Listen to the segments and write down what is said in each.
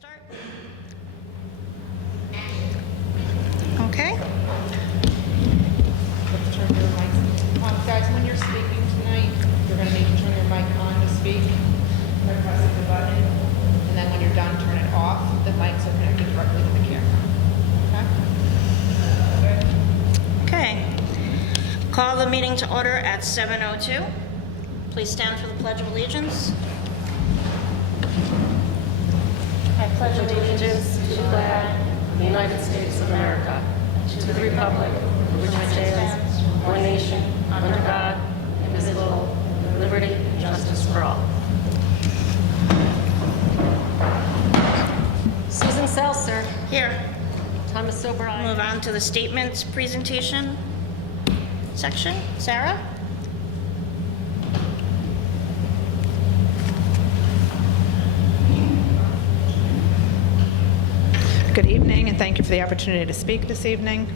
start? Okay. Let's turn your mics on. Guys, when you're speaking tonight, you're going to need to turn your mic on to speak by pressing the button. And then when you're done, turn it off. The mics are connected directly to the camera. Okay? Okay. Call the meeting to order at 7:02. Please stand for the Pledge of Allegiance. I pledge allegiance To the flag of the United States of America, to the republic for which it stands, one nation, under God, indivisible, with liberty and justice for all. Susan Seltzer, Here. Thomas O'Brien. Move on to the statements presentation section. Sarah? Good evening, and thank you for the opportunity to speak this evening.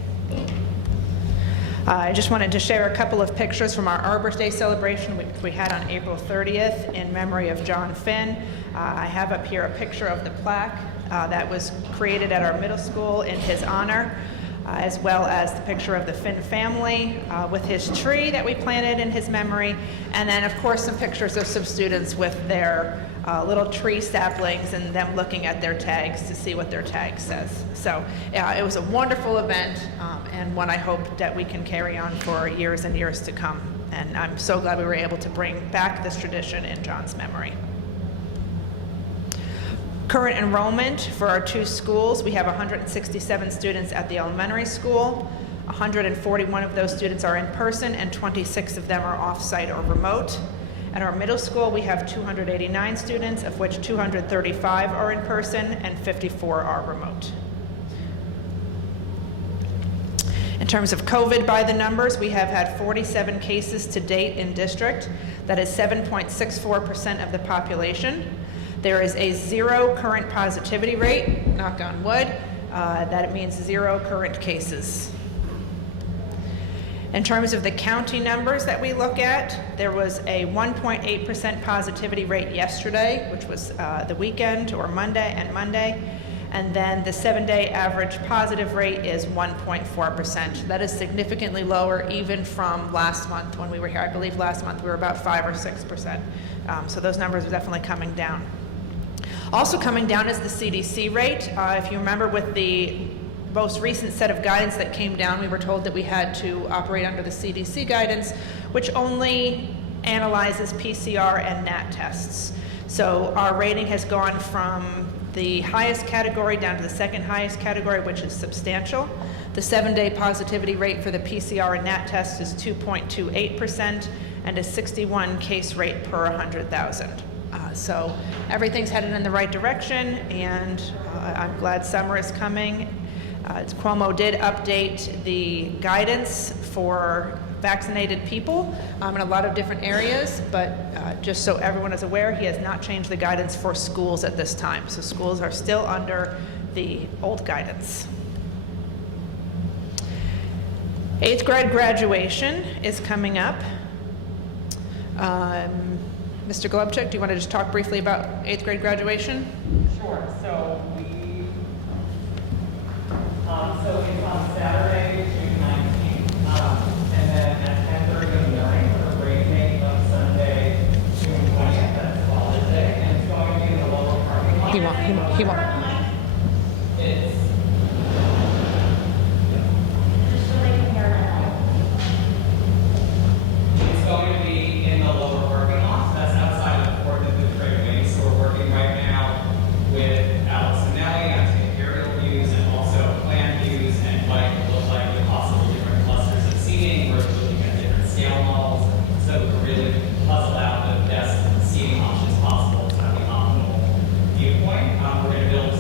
I just wanted to share a couple of pictures from our Arbor Day celebration which we had on April 30th in memory of John Finn. I have up here a picture of the plaque that was created at our middle school in his honor, as well as the picture of the Finn family with his tree that we planted in his memory, and then of course some pictures of some students with their little tree saplings and them looking at their tags to see what their tag says. So it was a wonderful event and one I hope that we can carry on for years and years to come. And I'm so glad we were able to bring back this tradition in John's memory. Current enrollment for our two schools, we have 167 students at the elementary school. 141 of those students are in person and 26 of them are off-site or remote. At our middle school, we have 289 students, of which 235 are in person and 54 are remote. In terms of COVID by the numbers, we have had 47 cases to date in district. That is 7.64% of the population. There is a 0 current positivity rate, knock on wood. That means 0 current cases. In terms of the county numbers that we look at, there was a 1.8% positivity rate yesterday, which was the weekend or Monday. And then the 7-day average positive rate is 1.4%. That is significantly lower even from last month when we were here. I believe last month we were about 5 or 6%. So those numbers are definitely coming down. Also coming down is the CDC rate. If you remember with the most recent set of guidance that came down, we were told that we had to operate under the CDC guidance, which only analyzes PCR and NAT tests. So our rating has gone from the highest category down to the second highest category, which is substantial. The 7-day positivity rate for the PCR and NAT test is 2.28% and a 61 case rate per 100,000. So everything's headed in the right direction, and I'm glad summer is coming. Cuomo did update the guidance for vaccinated people in a lot of different areas, but just so everyone is aware, he has not changed the guidance for schools at this time. So schools are still under the old guidance. 8th grade graduation is coming up. Mr. Glubchik, do you want to just talk briefly about 8th grade graduation? Sure. So it's on Saturday, June 19th, and then at 10:30 in the morning for the grade day of Sunday, June 20th. That's Father's Day, and it's going to be in the lower parking lot. He won't. It's It's going to be in the lower parking lot. So that's outside of the 4th and 5th grade wing. So we're working right now with Alex and Nellie on some aerial views and also plan views and what it will look like with possible different clusters of seating. We're looking at different scale models so we can really puzzle out the best seating options possible to have the optimal viewpoint. We're going to build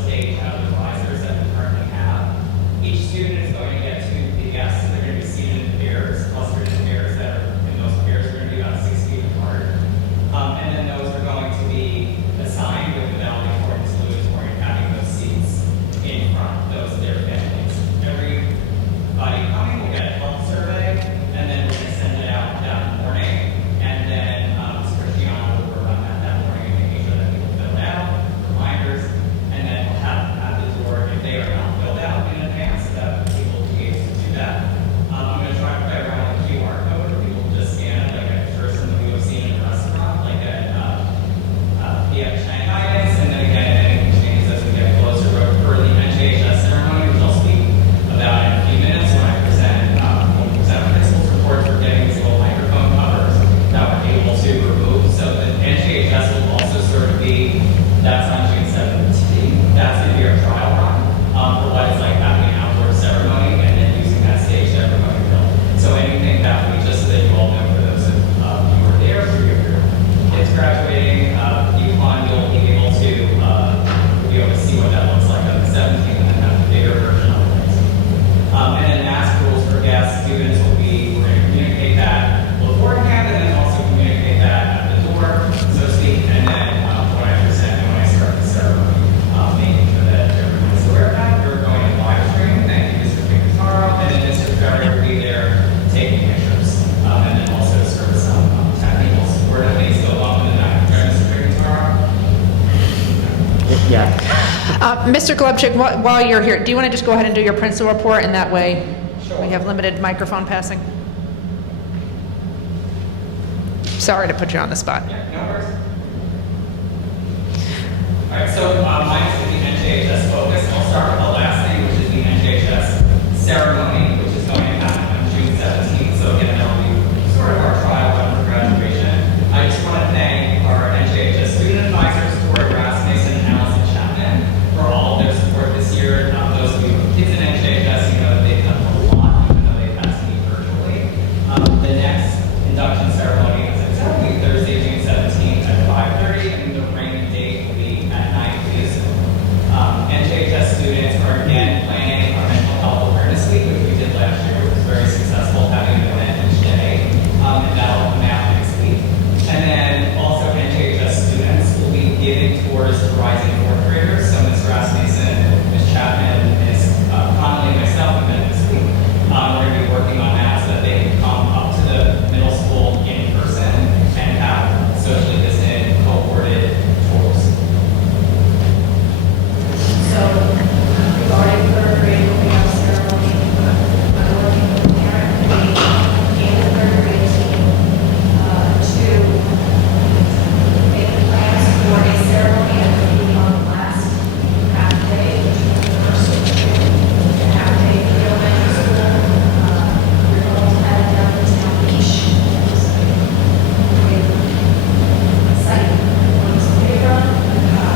Yeah. Mr. Glubchik, while you're here, do you want to just go ahead and do your principal report, and that way we have limited microphone passing? Sorry to put you on the spot. Yeah, no worries. All right, so mine is the NJHS focus. I'll start with the last thing, which is the NJHS ceremony, which is going to happen on June 17th. So again, that will be sort of our trial run for graduation. I just want to thank our NJHS student advisors, Tori Rasmussen and Allison Chapman, for all of their support this year. Those of you with kids in NJHS, you know that they've done a lot, even though they've had to meet virtually. The next induction ceremony is exactly Thursday, June 17th at 5:30, and the rainy date will be at 9 p.m. NJHS students are again planning our mental health awareness week, which we did last year, which was very successful, having an event each day, and that'll come out next week. And then also NJHS students will be giving tours to rising fourth graders. So Ms. Rasmussen, Ms. Chapman, Ms. Connolly, and myself have been this week. We're going to be working on that so that they can come up to the middle school in person and have socially distant, cohorted tours. So regarding third grade, we have a ceremony. I'm working with the parent committee and the third grade team to make plans for a ceremony that will be on the last half day, which is the first of June. The half day for the elementary school. We're going to have it down in Town Beach. It's a site on this playground.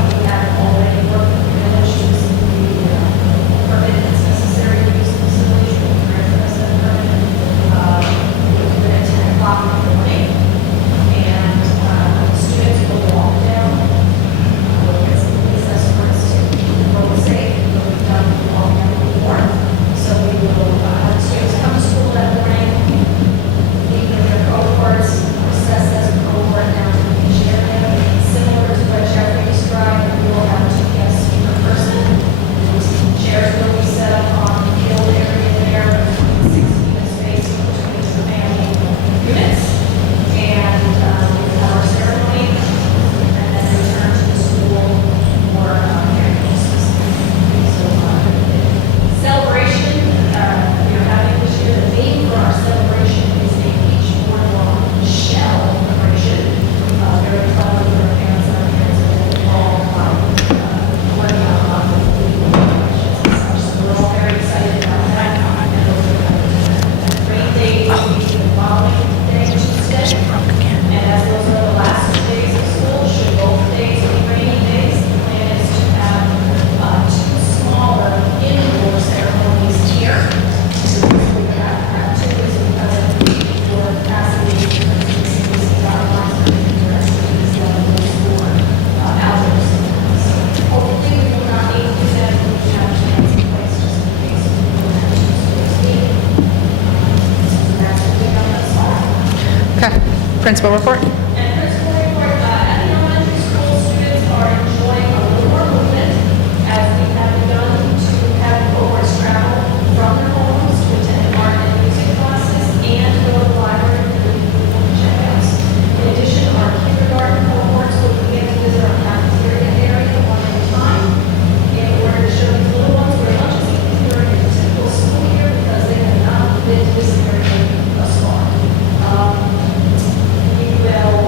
We have already worked with the village to receive the permit that's necessary to use the facility. We're granted us that permit. We'll do it at 10 o'clock in the morning. And students will walk down. We'll get some police escorts to keep the road safe. We've done all that before. So we will have students come to school that morning, meet with their cohorts, assess as a cohort down to the beach area. Similar to what Jeffrey described, we will have two guest speaker person. Chairs will be set up on the field area there, 6 feet of space between the family units. And we will have our ceremony, and then return to the school for karaoke. So celebration, we are having this year, the theme for our celebration is a beach boardwalk shell celebration. Very fun with our parents and our parents are all working on a lot of questions and such. So we're all very excited about that. And those are rain days will be the following day, Tuesday. And as those are the last 2 days of school, should both days be rainy days, the plan is to have 2 smaller indoor ceremonies here. So the reason we have 2 is because of the capacity guidelines for the rest of these levels for outdoors. So hopefully we will not need to do that if we have plans in place just in case we will have to speak. So that's what we have thus far. Okay. Principal report? And principal report, at the elementary school, students are enjoying a little more movement as we have begun to have cohorts travel from their homes to attend art and music classes and go to the library for the checkouts. In addition, our kindergarten cohorts will begin to visit our cafeteria area one at a time in order to show these little ones where lunch is eaten during the typical school year because they have not been to this area thus far. We will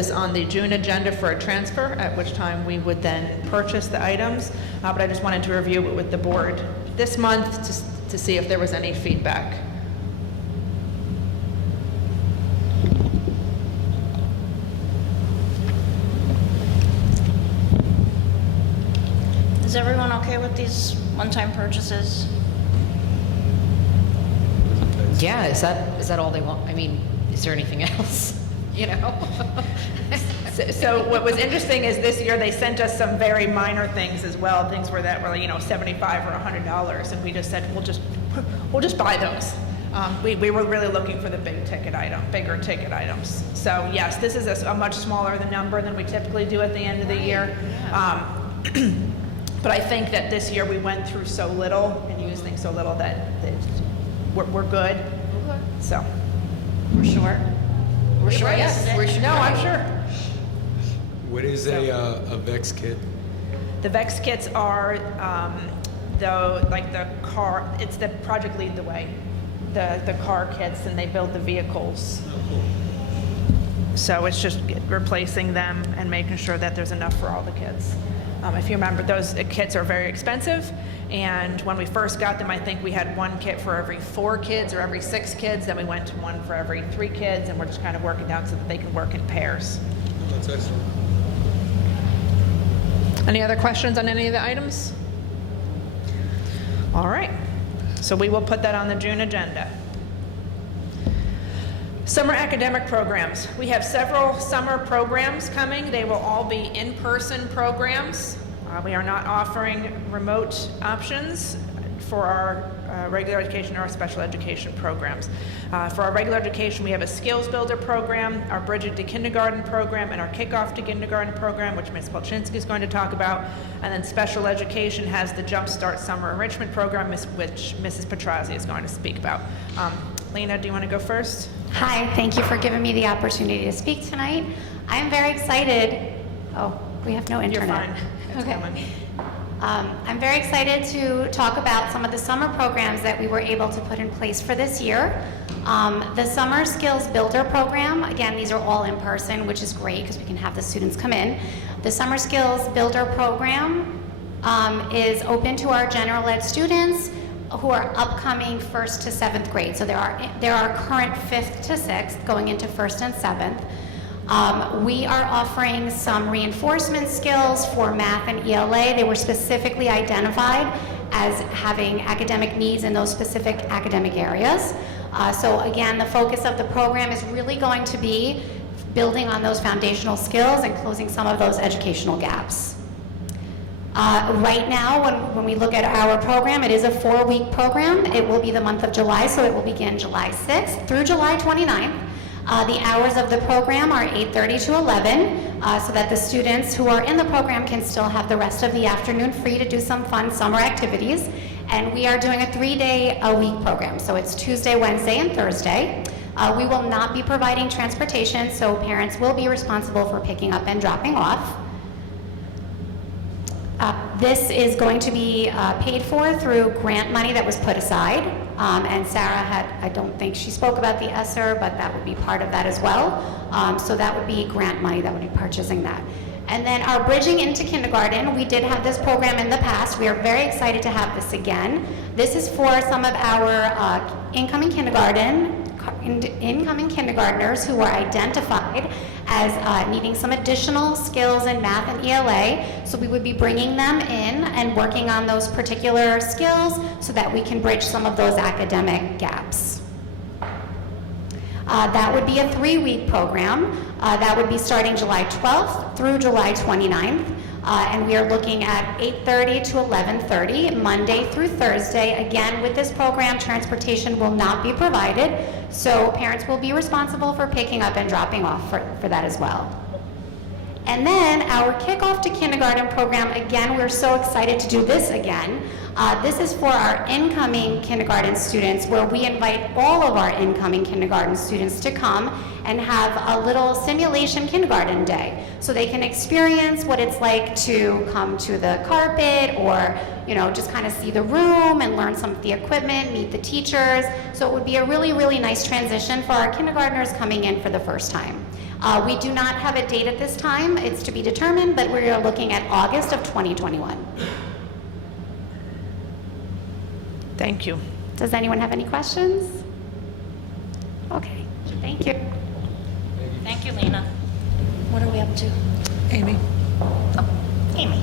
this on the June agenda for a transfer, at which time we would then purchase the items. But I just wanted to review it with the board this month to see if there was any feedback. Is everyone okay with these one-time purchases? Yeah, is that all they want? I mean, is there anything else? You know? So what was interesting is this year they sent us some very minor things as well, things were $75 or $100, and we just said we'll just buy those. We were really looking for the bigger ticket items. So yes, this is a much smaller number than we typically do at the end of the year. But I think that this year we went through so little and used things so little that we're good. So. We're short. We're sure, yes. We're sure. No, I'm sure. What is a VEX kit? The VEX kits are the car. It's the Project Lead the Way, the car kits, and they build the vehicles. So it's just replacing them and making sure that there's enough for all the kids. If you remember, those kits are very expensive, and when we first got them, I think we had one kit for every 4 kids or every 6 kids. Then we went to one for every 3 kids, and we're just kind of working down so that they can work in pairs. That's excellent. Any other questions on any of the items? All right, so we will put that on the June agenda. Summer academic programs. We have several summer programs coming. They will all be in-person programs. We are not offering remote options for our regular education or our special education programs. For our regular education, we have a Skills Builder program, our Bridge to Kindergarten program, and our Kickoff to Kindergarten program, which Ms. Polchinski is going to talk about. And then special education has the Jumpstart Summer Enrichment program, which Mrs. Petrazi is going to speak about. Lena, do you want to go first? Hi, thank you for giving me the opportunity to speak tonight. I'm very excited. Oh, we have no internet. You're fine. It's Okay. coming. I'm very excited to talk about some of the summer programs that we were able to put in place for this year. The Summer Skills Builder program, again, these are all in person, which is great because we can have the students come in. The Summer Skills Builder program is open to our general ed students who are upcoming 1st to 7th grade. So there are current 5th to 6th going into 1st and 7th. We are offering some reinforcement skills for math and ELA. They were specifically identified as having academic needs in those specific academic areas. So again, the focus of the program is really going to be building on those foundational skills and closing some of those educational gaps. Right now, when we look at our program, it is a 4-week program. It will be the month of July, so it will begin July 6th through July 29th. The hours of the program are 8:30 to 11, so that the students who are in the program can still have the rest of the afternoon free to do some fun summer activities. And we are doing a 3-day-a-week program, so it's Tuesday, Wednesday, and Thursday. We will not be providing transportation, so parents will be responsible for picking up and dropping off. This is going to be paid for through grant money that was put aside. And Sarah I don't think she spoke about the ESSER, but that would be part of that as well. So that would be grant money that would be purchasing that. And then our Bridging into Kindergarten, we did have this program in the past. We are very excited to have this again. This is for some of our incoming kindergartners who are identified as needing some additional skills in math and ELA. So we would be bringing them in and working on those particular skills so that we can bridge some of those academic gaps. That would be a 3-week program. That would be starting July 12th through July 29th. And we are looking at 8:30 to 11:30, Monday through Thursday. Again, with this program, transportation will not be provided, so parents will be responsible for picking up and dropping off for that as well. And then our Kickoff to Kindergarten program, again, we're so excited to do this again. This is for our incoming kindergarten students, where we invite all of our incoming kindergarten students to come and have a little simulation kindergarten day, so they can experience what it's like to come to the carpet, or just kind of see the room and learn some of the equipment, meet the teachers. So it would be a really, really nice transition for our kindergartners coming in for the first time. We do not have a date at this time. It's to be determined, but we are looking at August of 2021. Thank you. Does anyone have any questions? Okay, thank you. Thank you, Lena. What are we up to? Amy? Amy.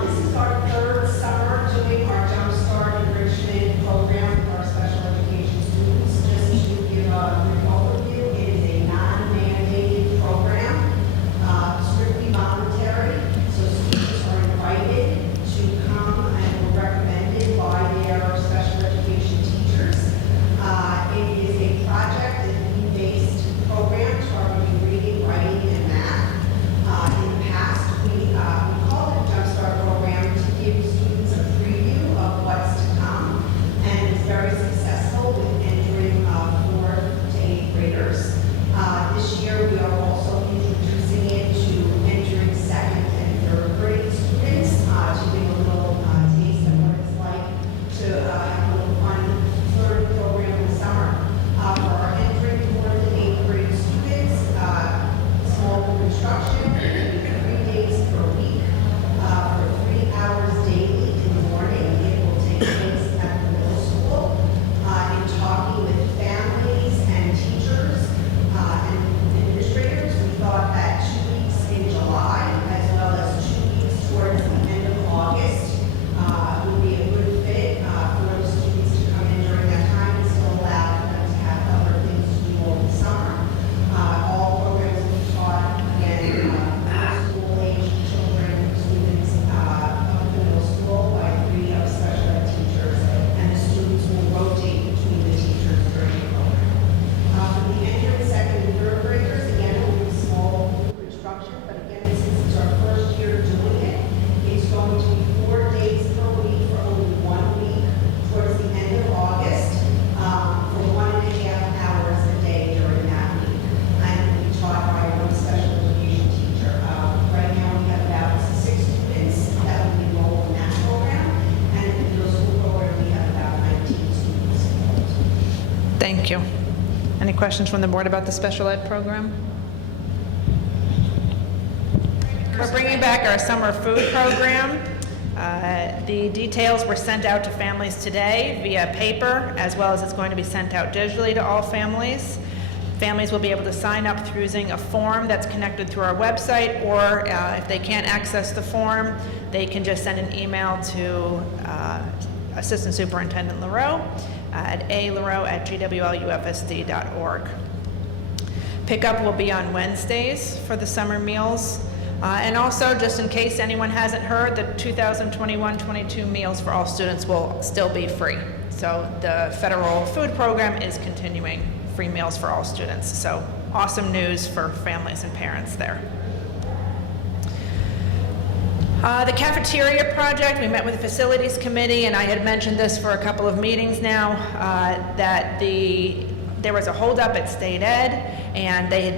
This is our third summer doing our Jumpstart Enrichment program for our special education students. Just to give a brief overview, it is a non-mandated program, strictly voluntary. So students are invited to come and were recommended by their special education teachers. It is a project and need-based program targeting reading, writing, and math. In the past, we called it a Jumpstart program to give students a preview of what's to come, and it's very successful with entering 4th to 8th graders. This year, we are also introducing it to entering 2nd and 3rd grade students to give a little taste of what it's like to have a little fun learning program in the summer. For our entering 4th and 8th grade students, small group instruction, 3 days per week, for 3 hours daily in the morning. It will take place at the middle school, in talking with families and teachers and administrators. We thought that 2 weeks in July, as well as 2 weeks towards the end of August, would be a good fit for the students to come in during that time and still allow them to have other things to do over the summer. All programs will be taught, again, middle school-aged children, students up to middle school by 3 of special ed teachers, and the students will rotate between the teachers during the program. For the entering 2nd and 3rd graders, again, it will be small group instruction, but again, since it's our first year doing it, it's going to be 4 days per week for only 1 week towards the end of August, for 1.5 hours a day during that week. And it will be taught by one special education teacher. Right now, we have about 6 students that will be enrolled in that program, and in the middle school program, we have about 19 students enrolled. Thank you. Any questions from the board about the special ed program? We're bringing back our summer food program. The details were sent out to families today via paper, as well as it's going to be sent out digitally to all families. Families will be able to sign up through using a form that's connected through our website, or if they can't access the form, they can just send an email to Assistant Superintendent LaRoe at alaroe@gwlufsd.org. Pickup will be on Wednesdays for the summer meals. And also, just in case anyone hasn't heard, the 2021-22 meals for all students will still be free. So the federal food program is continuing free meals for all students. So awesome news for families and parents there. The Cafeteria Project, we met with the Facilities Committee, and I had mentioned this for a couple of meetings now, that there was a holdup at State Ed, and they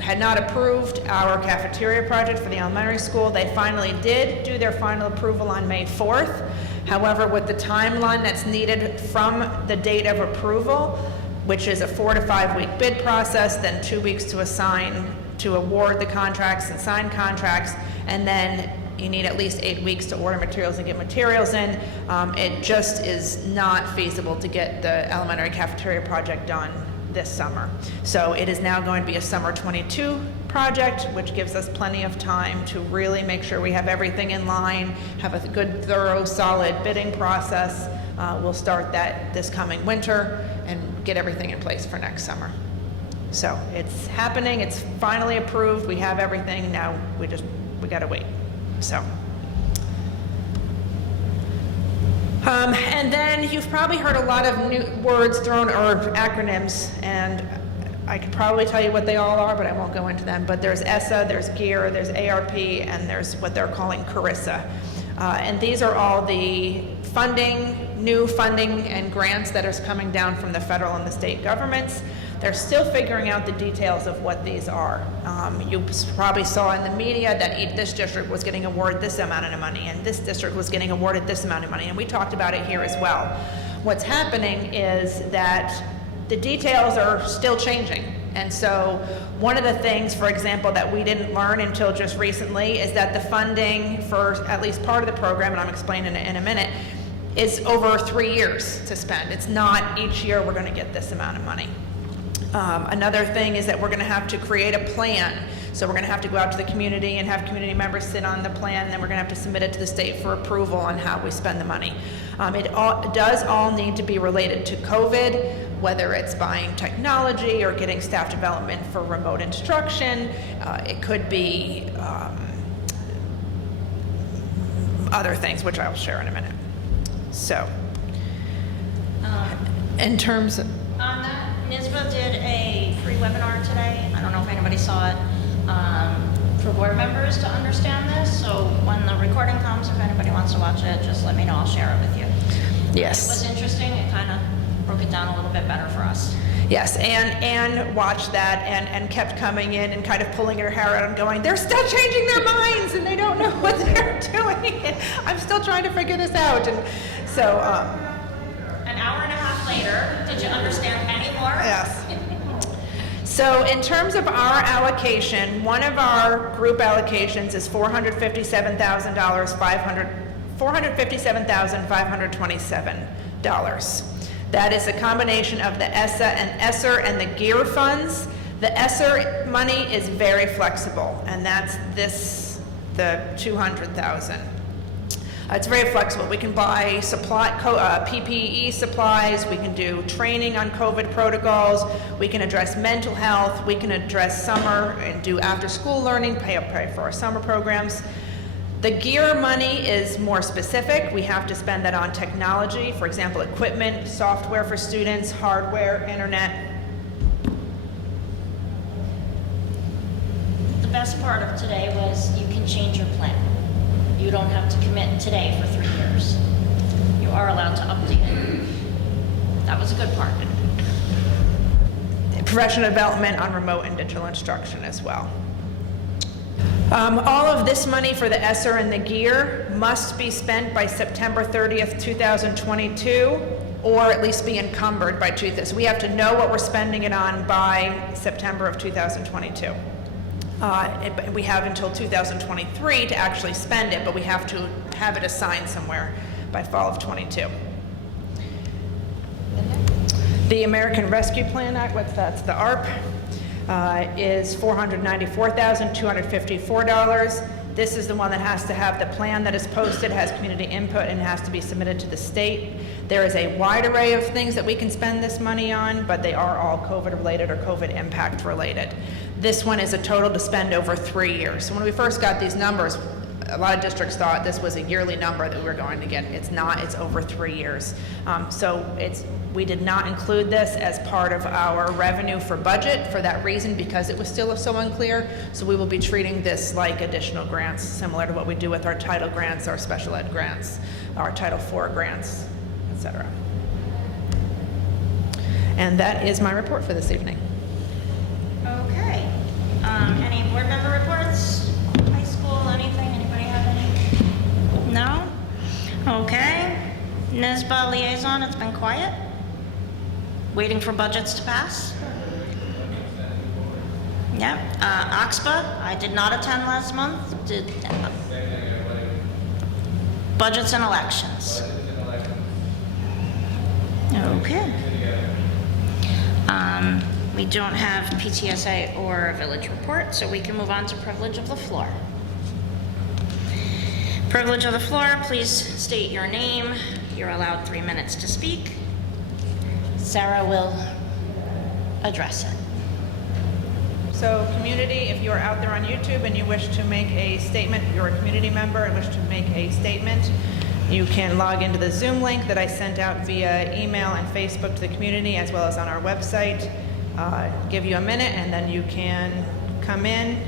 had not approved our cafeteria project for the elementary school. They finally did do their final approval on May 4th. However, with the timeline that's needed from the date of approval, which is a 4 to 5 week bid process, then 2 weeks to award the contracts and sign contracts, and then you need at least 8 weeks to order materials and get materials in. It just is not feasible to get the elementary cafeteria project done this summer. So it is now going to be a summer 22 project, which gives us plenty of time to really make sure we have everything in line, have a good, thorough, solid bidding process. We'll start that this coming winter and get everything in place for next summer. So it's happening, it's finally approved, we have everything, now we gotta wait, so. And then you've probably heard a lot of new words thrown, or acronyms, and I could probably tell you what they all are, but I won't go into them. But there's ESSA, there's GEAR, there's ARP, and there's what they're calling CARISSA. And these are all the new funding and grants that is coming down from the federal and the state governments. They're still figuring out the details of what these are. You probably saw in the media that this district was getting awarded this amount of money, and this district was getting awarded this amount of money, and we talked about it here as well. What's happening is that the details are still changing, and so One of the things, for example, that we didn't learn until just recently is that the funding for at least part of the program, and I'm explaining it in a minute, is over 3 years to spend. It's not each year we're going to get this amount of money. Another thing is that we're going to have to create a plan. So we're going to have to go out to the community and have community members sit on the plan, and then we're going to have to submit it to the state for approval on how we spend the money. It does all need to be related to COVID, whether it's buying technology or getting staff development for remote instruction. It could be other things, which I'll share in a minute. So, in terms of... On that, NISBA did a free webinar today. I don't know if anybody saw it, for board members to understand this. So when the recording comes, if anybody wants to watch it, just let me know. I'll share it with you. Yes. It was interesting. It kind of broke it down a little bit better for us. Yes, Anne watched that and kept coming in and kind of pulling her hair out and going, they're still changing their minds and they don't know what they're doing. And I'm still trying to figure this out. And so... An hour and a half later, did you understand any more? Yes. So in terms of our allocation, one of our group allocations is $457,527. That is a combination of the ESSA and ESSER and the GEAR funds. The ESSER money is very flexible, and that's the $200,000. It's very flexible. We can buy PPE supplies, we can do training on COVID protocols, we can address mental health, we can address summer and do after-school learning, pay for our summer programs. The GEAR money is more specific. We have to spend that on technology, for example, equipment, software for students, hardware, internet. The best part of today was you can change your plan. You don't have to commit today for 3 years. You are allowed to update it. That was a good part. Professional development on remote and digital instruction as well. All of this money for the ESSER and the GEAR must be spent by September 30th, 2022, or at least be encumbered by 2022. So we have to know what we're spending it on by September of 2022. We have until 2023 to actually spend it, but we have to have it assigned somewhere by fall of 22. The American Rescue Plan Act, that's the ARP, is $494,254. This is the one that has to have the plan that is posted, has community input, and has to be submitted to the state. There is a wide array of things that we can spend this money on, but they are all COVID related or COVID impact related. This one is a total to spend over 3 years. So when we first got these numbers, a lot of districts thought this was a yearly number that we were going to get. It's not, it's over 3 years. We did not include this as part of our revenue for budget for that reason, because it was still so unclear. So we will be treating this like additional grants, similar to what we do with our title grants, our special ed grants, our Title IV grants, etc. And that is my report for this evening. Okay. Any board member reports? High school, anything? Anybody have any? No? Okay. NISBA liaison, it's been quiet. Waiting for budgets to pass. Yep. OXPA, I did not attend last month. Budgets and elections. Okay. We don't have PTSA or a village report, so we can move on to privilege of the floor. Privilege of the floor, please state your name. You're allowed 3 minutes to speak. Sarah will address it. So community, if you're out there on YouTube and you wish to make a statement, you're a community member and wish to make a statement, you can log into the Zoom link that I sent out via email and Facebook to the community, as well as on our website. Give you a minute and then you can come in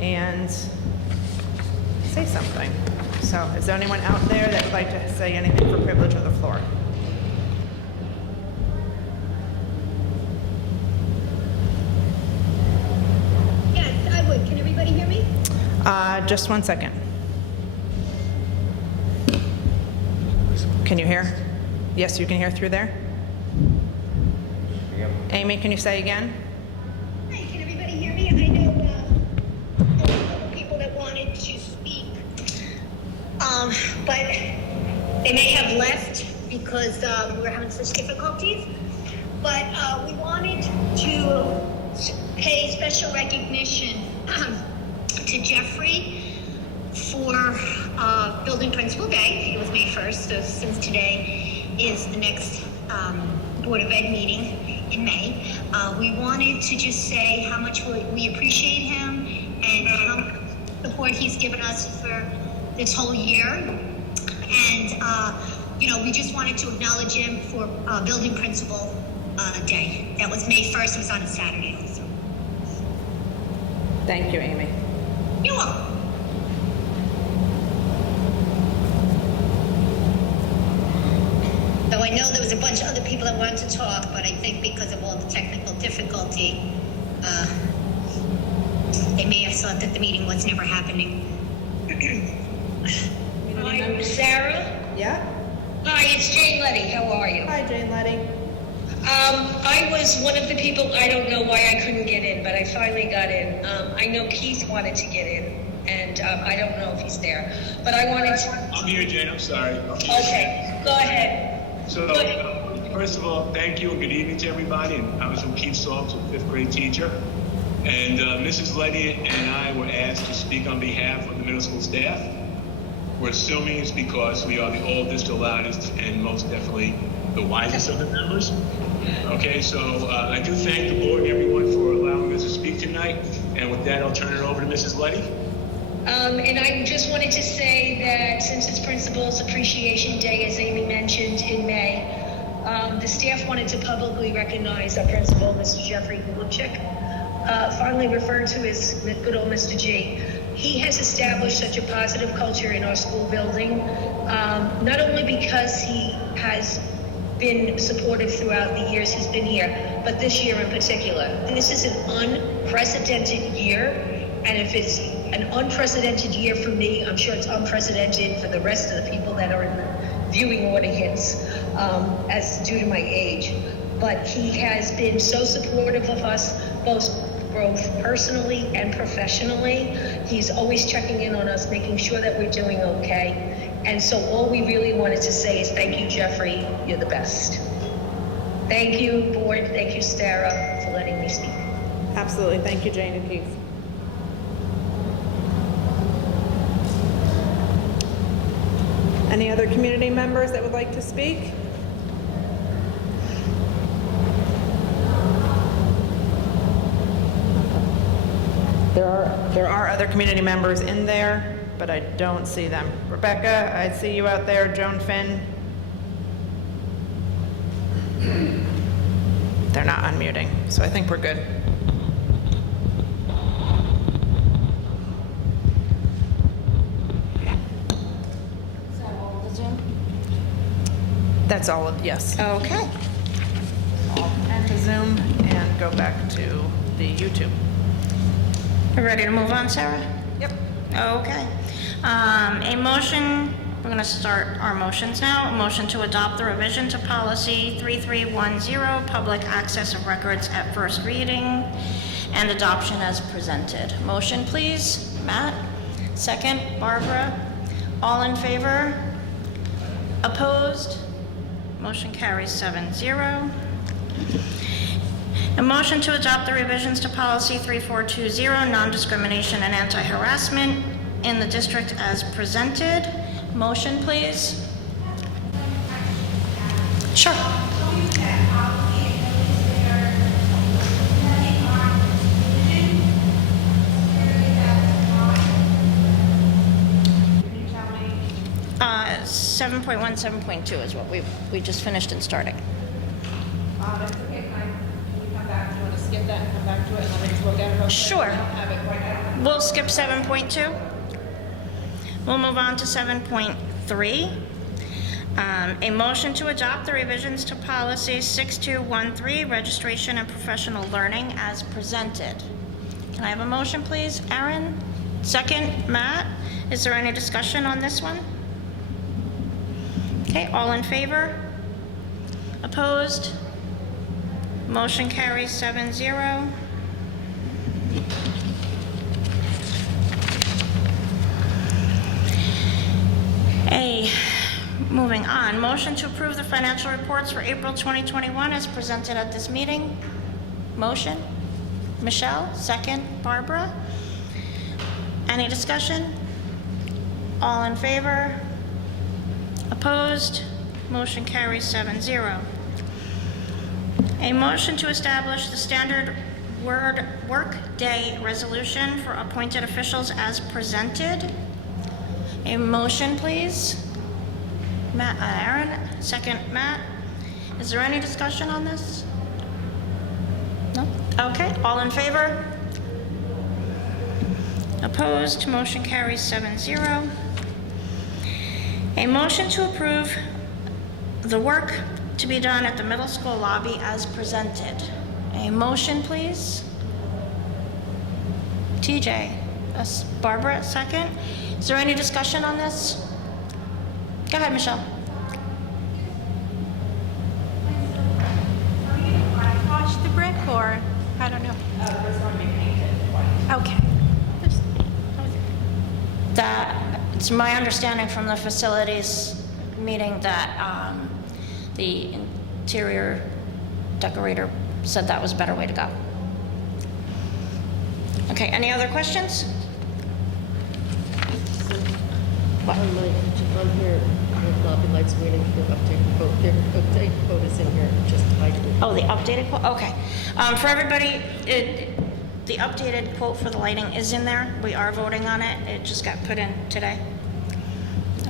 and say something. So is there anyone out there that would like to say anything for privilege of the floor? Yes, I would. Can everybody hear me? Just 1 second. Can you hear? Yes, you can hear through there? Amy, can you say again? Hey, can everybody hear me? to speak, but they may have left because we're having such difficulties. But we wanted to pay special recognition to Jeffrey for Building Principal Day. It was May 1st, so since today is the next Board of Ed meeting in May. We wanted to just say how much we appreciate him and how much support he's given us for this whole year. And, we just wanted to acknowledge him for Building Principal Day. That was May 1st. It was on a Saturday also. Thank you, Amy. You're welcome. So I know there was a bunch of other people that wanted to talk, but I think because of all the technical difficulty, they may have thought that the meeting was never happening. Hi, Sarah. Yeah? Hi, it's Jane Letty. How are you? Hi, Jane Letty. I was one of the people, I don't know why I couldn't get in, but I finally got in. I know Keith wanted to get in, and I don't know if he's there, but I wanted to... I'm here, Jane, I'm sorry. Okay, go ahead. So, first of all, thank you and good evening to everybody. And I was from Keith Salts, a 5th grade teacher. And Mrs. Letty and I were asked to speak on behalf of the middle school staff. We're assuming it's because we are the oldest, the loudest, and most definitely the wisest of the members. Okay, so I do thank the board and everyone for allowing us to speak tonight. And with that, I'll turn it over to Mrs. Letty. And I just wanted to say that since it's Principals Appreciation Day, as Amy mentioned, in May, the staff wanted to publicly recognize our principal, Mr. Jeffrey Gulubchik, fondly referred to as good old Mr. G. He has established such a positive culture in our school building, not only because he has been supportive throughout the years he's been here, but this year in particular. This is an unprecedented year, and if it's an unprecedented year for me, I'm sure it's unprecedented for the rest of the people that are in the viewing audience, as due to my age. But he has been so supportive of us, both personally and professionally. He's always checking in on us, making sure that we're doing okay. And so all we really wanted to say is thank you, Jeffrey. You're the best. Thank you, board. Thank you, Sarah, for letting me speak. Absolutely. Thank you, Jane and Keith. Any other community members that would like to speak? There are other community members in there, but I don't see them. Rebecca, I see you out there. Joan Finn. They're not unmuting, so I think we're good. That's all of, yes. Okay. I'll end the Zoom and go back to the YouTube. You ready to move on, Sarah? Yep. Okay. A motion, we're going to start our motions now. A motion to adopt the revision to policy 3310, public access of records at first reading, and adoption as presented. Motion, please. Matt? Second. Barbara? All in favor? Opposed? Motion carries 7-0. A motion to adopt the revisions to policy 3420, non-discrimination and anti-harassment in the district as presented. Motion, please. Sure. Uh, 7.1, 7.2 is what we just finished and starting. It's okay, can we come back? Do you want to skip that and come back to it, and then we just look at it? Sure. I don't have it right now. We'll skip 7.2. We'll move on to 7.3. A motion to adopt the revisions to policy 6213, registration and professional learning as presented. Can I have a motion, please? Aaron? Second, Matt? Is there any discussion on this one? Okay, all in favor? Opposed? Motion carries 7-0. Moving on, motion to approve the financial reports for April 2021 as presented at this meeting. Motion? Michelle, second. Barbara? Any discussion? All in favor? Opposed? Motion carries 7-0. A motion to establish the standard work day resolution for appointed officials as presented. A motion, please. Matt, Aaron, second, Matt. Is there any discussion on this? No? Okay, all in favor? Opposed? Motion carries 7-0. A motion to approve the work to be done at the middle school lobby as presented. A motion, please. TJ. Barbara, second. Is there any discussion on this? Go ahead, Michelle. Wash the brick, or I don't know. First one to be painted white. Okay. It's my understanding from the facilities meeting that the interior decorator said that was a better way to go. Okay, any other questions? What? On here, the lobby lights waiting for the update quote. Their update quote is in here, just hiding. Oh, the updated quote, okay. For everybody, the updated quote for the lighting is in there. We are voting on it. It just got put in today.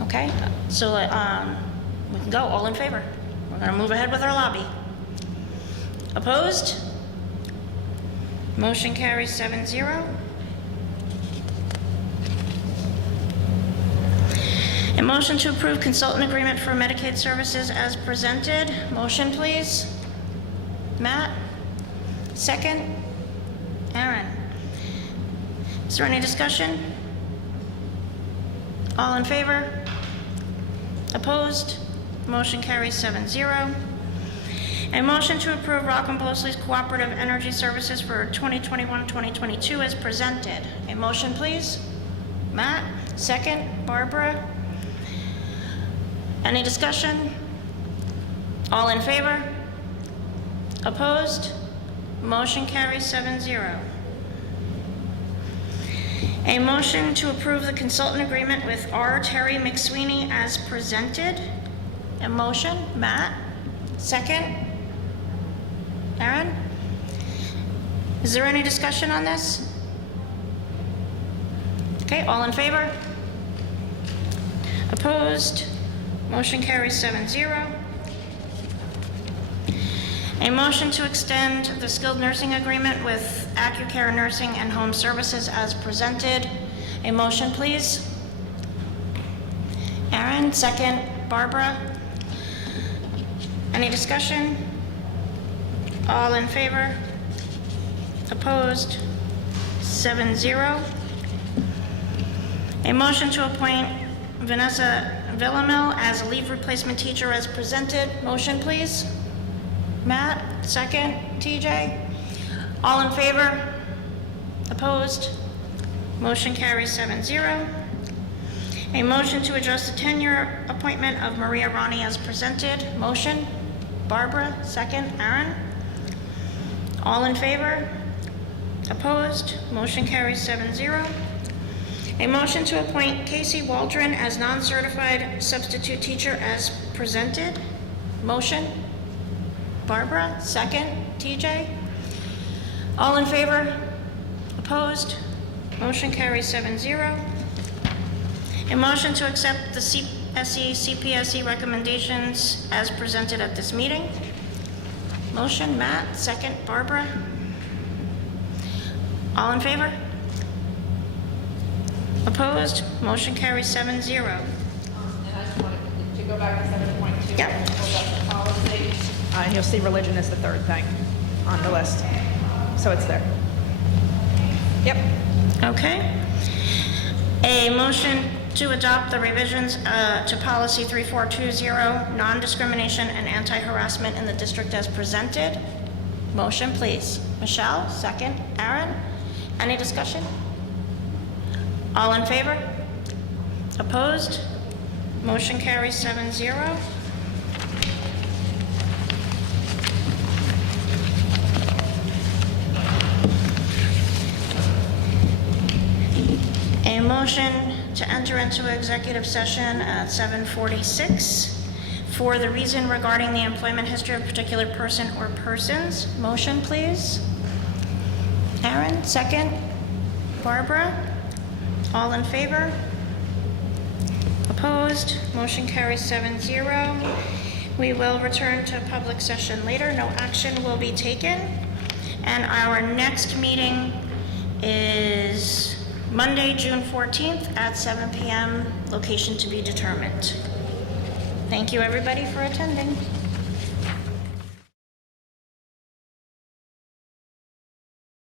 Okay, so we can go, all in favor. We're gonna move ahead with our lobby. Opposed? Motion carries 7-0. A motion to approve consultant agreement for Medicaid services as presented. Motion, please. Matt? Second? Aaron? Is there any discussion? All in favor? Opposed? Motion carries 7-0. A motion to approve Rockland Blossley's Cooperative Energy Services for 2021-2022 as presented. A motion, please. Matt? Second? Barbara? Any discussion? All in favor? Opposed? Motion carries 7-0. A motion to approve the consultant agreement with R. Terry McSweeney as presented. A motion, Matt. Second, Aaron. Is there any discussion on this? Okay, all in favor? Opposed? Motion carries 7-0. A motion to extend the skilled nursing agreement with AccuCare Nursing and Home Services as presented. A motion, please. Aaron, second. Barbara. Any discussion? All in favor? Opposed? 7-0. A motion to appoint Vanessa Villamil as a leave replacement teacher as presented. Motion, please. Matt, second. TJ. All in favor? Opposed? Motion carries 7-0. A motion to adjust the tenure appointment of Maria Ronnie as presented. Motion. Barbara, second. Aaron. All in favor? Opposed? Motion carries 7-0. A motion to appoint Casey Waldron as non-certified substitute teacher as presented. Motion. Barbara, second. TJ. All in favor? Opposed? Motion carries 7-0. A motion to accept the CPSE recommendations as presented at this meeting. Motion, Matt, second. Barbara. All in favor? Opposed? Motion carries 7-0. And I just wanted to go back to 7.2. Yep. Pull up the policy. And you'll see religion is the third thing on the list. So it's there. Yep. Okay. A motion to adopt the revisions to policy 3420, non-discrimination and anti-harassment in the district as presented. Motion, please. Michelle, second. Aaron, any discussion? All in favor? Opposed? Motion carries 7-0. A motion to enter into executive session at 7:46 for the reason regarding the employment history of a particular person or persons. Motion, please. Aaron, second. Barbara? All in favor? Opposed? Motion carries 7-0. We will return to public session later. No action will be taken. And our next meeting is Monday, June 14th at 7 p.m., location to be determined. Thank you, everybody, for attending.